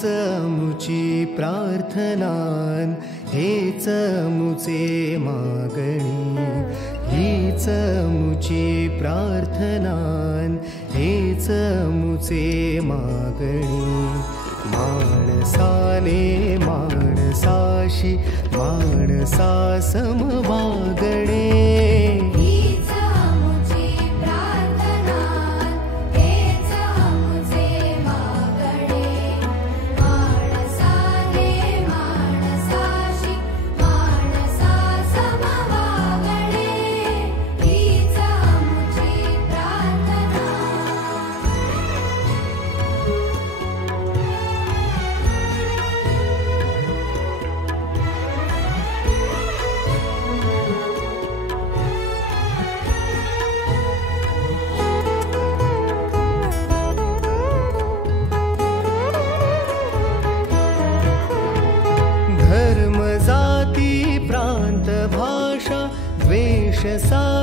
हीच अमुची प्रार्थनान, हेच अमुचे मागणी, हीच अमुची प्रार्थनान, हेच अमुचे मागणी. माणसाने माणसाशी माणसा सम वागणे, धर्म जाती प्रांत भाषा द्वेष सा